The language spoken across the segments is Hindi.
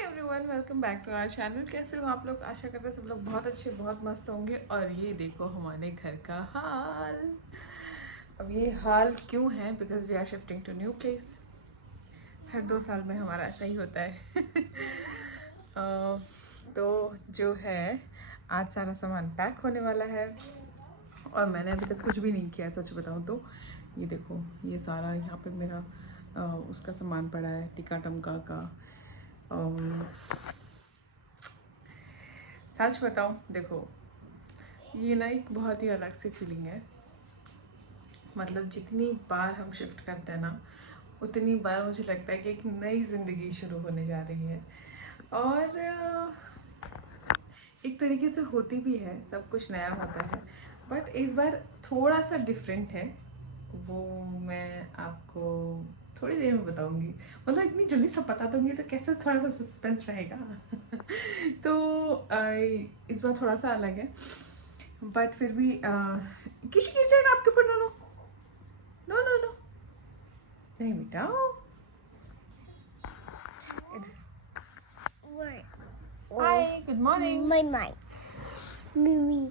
Everyone, welcome back to our channel. कैसे हो आप लोग? आशा करते हैं सब लोग बहुत अच्छे बहुत मस्त होंगे। और ये देखो हमारे घर का हाल। अब ये हाल क्यों है? Because we are shifting to new place. हर 2 साल में हमारा ऐसा ही होता है। तो जो है आज सारा सामान पैक होने वाला है और मैंने अभी तक कुछ भी नहीं किया, सच बताऊँ तो। ये देखो, ये सारा यहाँ पे मेरा उसका सामान पड़ा है, टिक्का टमका का। सच बताऊँ, देखो ये ना एक बहुत ही अलग सी फीलिंग है। मतलब जितनी बार हम शिफ्ट करते हैं ना, उतनी बार मुझे लगता है कि एक नई ज़िंदगी शुरू होने जा रही है। और एक तरीके से होती भी है, सब कुछ नया होता है, बट इस बार थोड़ा सा डिफरेंट है। वो मैं आपको थोड़ी देर में बताऊंगी। मतलब इतनी जल्दी सब बता दूंगी तो कैसे, थोड़ा सा सस्पेंस रहेगा। तो इस बार थोड़ा सा अलग है, बट फिर भी किसी गिर जाएगा आपके ऊपर। No no no no no, नहीं बेटा। Hi, good morning. My. Mimi.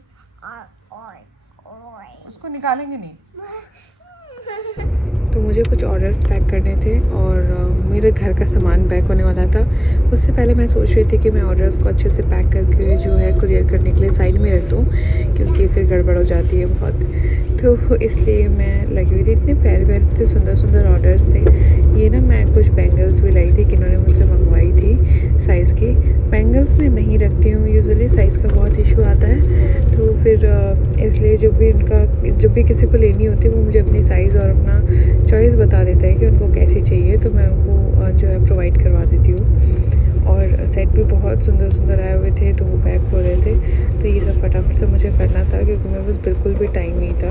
उसको निकालेंगे नहीं। तो मुझे कुछ ऑर्डर्स पैक करने थे और मेरे घर का सामान पैक होने वाला था। उससे पहले मैं सोच रही थी कि मैं ऑर्डर्स को अच्छे से पैक करके जो है कुरियर करने के लिए साइड में रख दूँ, क्योंकि फिर गड़बड़ हो जाती है बहुत। तो इसलिए मैं लगी हुई थी। इतने प्यारे प्यारे, इतने सुंदर सुंदर ऑर्डर्स थे। ये ना मैं कुछ बैंगल्स भी लाई थी कि इन्होंने मुझसे मंगवाई थी साइज़ की। बैंगल्स मैं नहीं रखती हूँ यूजुअली, साइज़ का बहुत इशू आता है। तो फिर इसलिए जब भी किसी को लेनी होती है वो मुझे अपनी साइज़ और अपना चॉइस बता देता है कि उनको कैसी चाहिए, तो मैं उनको जो है प्रोवाइड करवा देती हूँ। और सेट भी बहुत सुंदर सुंदर आए हुए थे, तो वो पैक हो रहे थे। तो ये सब फटाफट से मुझे करना था, क्योंकि मेरे पास बिल्कुल भी टाइम नहीं था।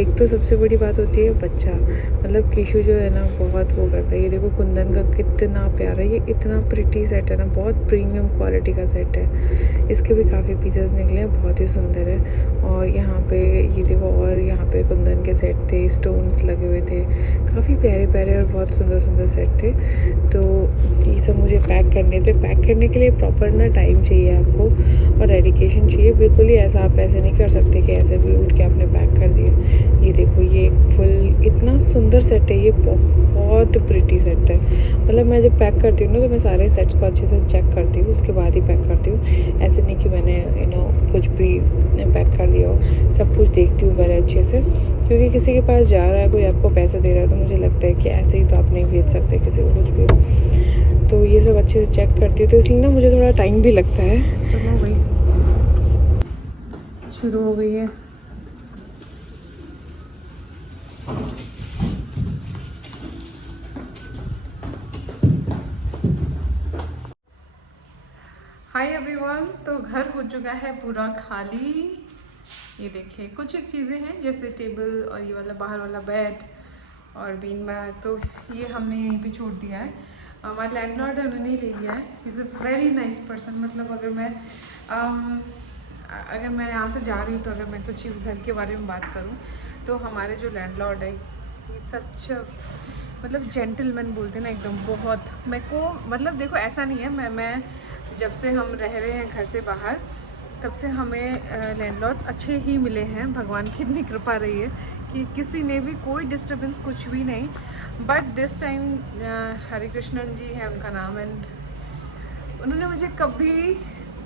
एक तो सबसे बड़ी बात होती है बच्चा, मतलब कीशु जो है ना बहुत वो करता है। ये देखो कुंदन का कितना प्यारा, ये इतना प्रिटी सेट है ना, बहुत प्रीमियम क्वालिटी का सेट है। इसके भी काफ़ी पीसेस निकले हैं, बहुत ही सुंदर है। और यहाँ पे ये देखो, और यहाँ पे कुंदन के सेट थे, स्टोन्स लगे हुए थे, काफ़ी प्यारे प्यारे और बहुत सुंदर सुंदर सेट थे। तो ये सब मुझे पैक करने थे। पैक करने के लिए प्रॉपर ना टाइम चाहिए आपको और डेडिकेशन चाहिए। बिल्कुल ही ऐसा आप ऐसे नहीं कर सकते कि ऐसे भी उठ के आपने पैक कर दिया। ये देखो, ये एक फुल इतना सुंदर सेट है, ये बहुत प्रिटी सेट है। मतलब मैं जब पैक करती हूँ ना, तो मैं सारे सेट्स को अच्छे से चेक करती हूँ, उसके बाद ही पैक करती हूँ। ऐसे नहीं कि मैंने कुछ भी पैक कर दिया हो। सब कुछ देखती हूँ पहले अच्छे से, क्योंकि किसी के पास जा रहा है, कोई आपको पैसे दे रहा है, तो मुझे लगता है कि ऐसे ही तो आप नहीं भेज सकते किसी को कुछ भी। तो ये सब अच्छे से चेक करती हूँ, तो इसलिए ना मुझे थोड़ा टाइम भी लगता है। शुरू हो गई है। हाय एवरीवन, तो घर हो चुका है पूरा खाली। ये देखिए, कुछ एक चीज़ें हैं जैसे टेबल और ये वाला बाहर वाला बेड और बीन बैग, तो ये हमने यहीं पे छोड़ दिया है। हमारे लैंडलॉर्ड है, उन्होंने ले लिया है। Is a very nice person. मतलब अगर मैं यहाँ से जा रही हूँ, तो अगर मैं कुछ चीज़ घर के बारे में बात करूँ, तो हमारे जो लैंडलॉर्ड है, ये सच मतलब जेंटलमैन बोलते हैं ना, एकदम बहुत। मेरे को मतलब देखो, ऐसा नहीं है, मैं जब से हम रह रहे हैं घर से बाहर, तब से हमें लैंडलॉर्ड्स अच्छे ही मिले हैं। भगवान की इतनी कृपा रही है कि किसी ने भी कोई डिस्टर्बेंस कुछ भी नहीं। बट दिस टाइम हरे कृष्णन जी है उनका नाम, एंड उन्होंने मुझे कभी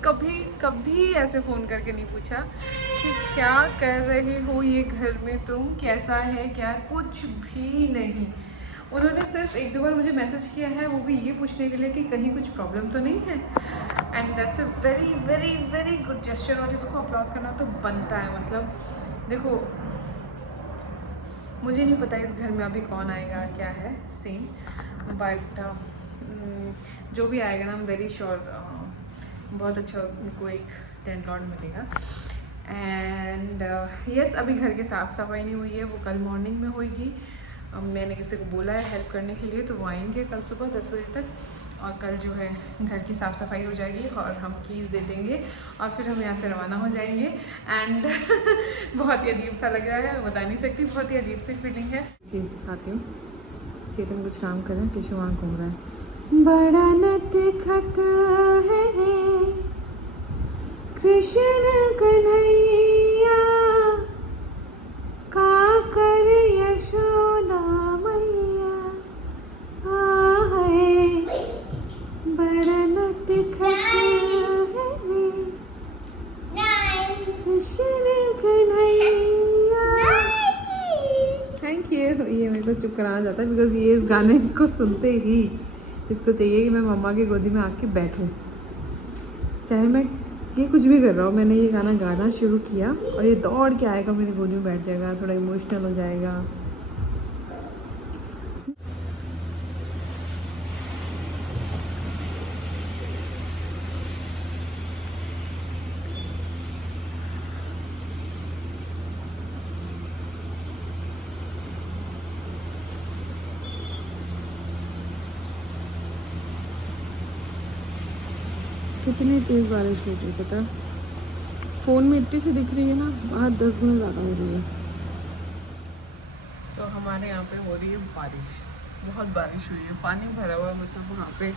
कभी कभी ऐसे फ़ोन करके नहीं पूछा कि क्या कर रहे हो ये घर में, तुम कैसा है, क्या, कुछ भी नहीं। उन्होंने सिर्फ 1-2 बार मुझे मैसेज किया है, वो भी ये पूछने के लिए कि कहीं कुछ प्रॉब्लम तो नहीं है। And that's a very very very good gesture, और इसको अप्लॉज करना तो बनता है। मतलब देखो, मुझे नहीं पता इस घर में अभी कौन आएगा, क्या है सीन, बट जो भी आएगा ना, आई एम वेरी श्योर बहुत अच्छा उनको एक लैंडलॉर्ड मिलेगा। एंड यस, अभी घर की साफ़ सफाई नहीं हुई है, वो कल मॉर्निंग में होगी। मैंने किसी को बोला है हेल्प करने के लिए, तो वो आएंगे कल सुबह 10 बजे तक, और कल जो है घर की साफ़ सफाई हो जाएगी और हम कीज़ दे देंगे और फिर हम यहाँ से रवाना हो जाएंगे। एंड बहुत ही अजीब सा लग रहा है, बता नहीं सकती, बहुत ही अजीब सी फीलिंग है। चीज़ दिखाती हूँ। चेतन कुछ काम कर रहे हैं, किशु वहाँ घूम रहा है। बड़ा नटखट कृष्ण कन्हैया काकर यशोदा मैया आहे बड़ा नटखट कृष्ण कन्हैया। Thank you. ये मेरे को चुप कराना चाहता है बिकॉज ये इस गाने को सुनते ही इसको चाहिए कि मैं मम्मा की गोदी में आके बैठूं, चाहे मैं ये कुछ भी कर रहा हूँ। मैंने ये गाना गाना शुरू किया और ये दौड़ के आएगा, मेरी गोदी में बैठ जाएगा, थोड़ा इमोशनल हो जाएगा। कितनी तेज़ बारिश हो रही है पता है? फ़ोन में इतनी सी दिख रही है ना, बाहर 10 गुना ज़्यादा हो रही है। तो हमारे यहाँ पे हो रही है बारिश, बहुत बारिश हुई है, पानी भरा हुआ, मतलब वहाँ पे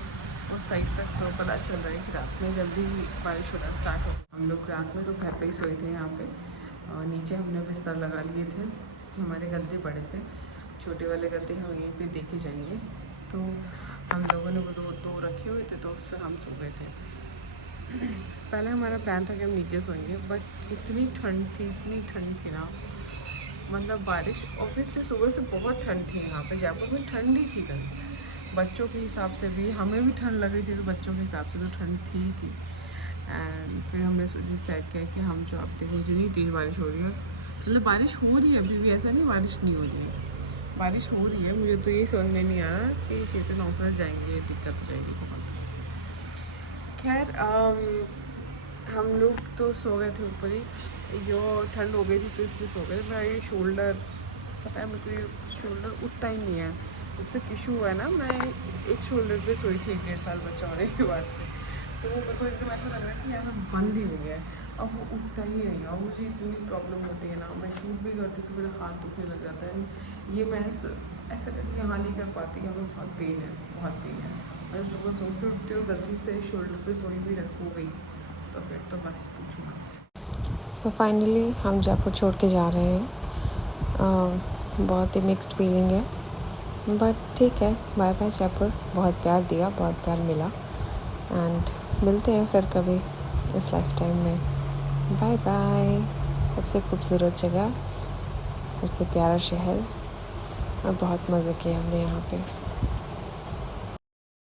उस साइड तक। तो पता चल रहा है कि रात में जल्दी ही बारिश होना स्टार्ट हो। हम लोग रात में तो घर पे ही सोए थे यहाँ पे, और नीचे हमने बिस्तर लगा लिए थे कि हमारे गद्दे बड़े थे, छोटे वाले गद्दे हम यहीं पे देखे जाएंगे। तो हम लोगों ने वो दो रखे हुए थे, तो उस पर हम सो गए थे। पहले हमारा प्लान था कि हम नीचे सोएंगे, बट इतनी ठंड थी ना, मतलब बारिश ऑब्वियसली सुबह से बहुत ठंड थी यहाँ पे। जयपुर में ठंड ही थी कल, बच्चों के हिसाब से भी, हमें भी ठंड लग रही थी, तो बच्चों के हिसाब से तो ठंड थी। एंड फिर हमने डिसाइड किया कि हम जो अब देखो जितनी तेज़ बारिश हो रही है, मतलब बारिश हो रही है अभी भी, ऐसा नहीं बारिश नहीं हो रही है, बारिश हो रही है। मुझे तो ये समझ में नहीं आ रहा कि चेतन ऑफिस जाएंगे, दिक्कत हो जाएगी बहुत। खैर हम लोग तो सो गए थे ऊपर ही, जो ठंड हो गई थी तो इसलिए सो गए थे। मेरा ये शोल्डर, पता है मेरे को ये शोल्डर उठता ही नहीं है, उससे किशू हुआ है ना। मैं एक शोल्डर पे सोई थी 1.5 साल बच्चा होने के बाद से, तो वो मेरे को एकदम ऐसा लग रहा है कि यार बंद ही हो गया है, अब वो उठता ही नहीं है। और मुझे इतनी प्रॉब्लम होती है ना, मैं शूट भी करती तो मेरा हाथ दुखने लग जाता है। ये मैं ऐसा करके यहाँ नहीं कर पाती, यहाँ पर बहुत पेन है, बहुत पेन है। और सुबह सो के उठती हूँ, गलती से शोल्डर पे सोई भी हो गई तो फिर तो बस पूछूँ मत। सो फाइनली हम जयपुर छोड़ के जा रहे हैं। बहुत ही मिक्स्ड फीलिंग है, बट ठीक है, बाय बाय जयपुर। बहुत प्यार दिया, बहुत प्यार मिला, एंड मिलते हैं फिर कभी इस लाइफ टाइम में। Bye bye. सबसे खूबसूरत जगह, सबसे प्यारा शहर, और बहुत मज़े किए हमने यहाँ पे।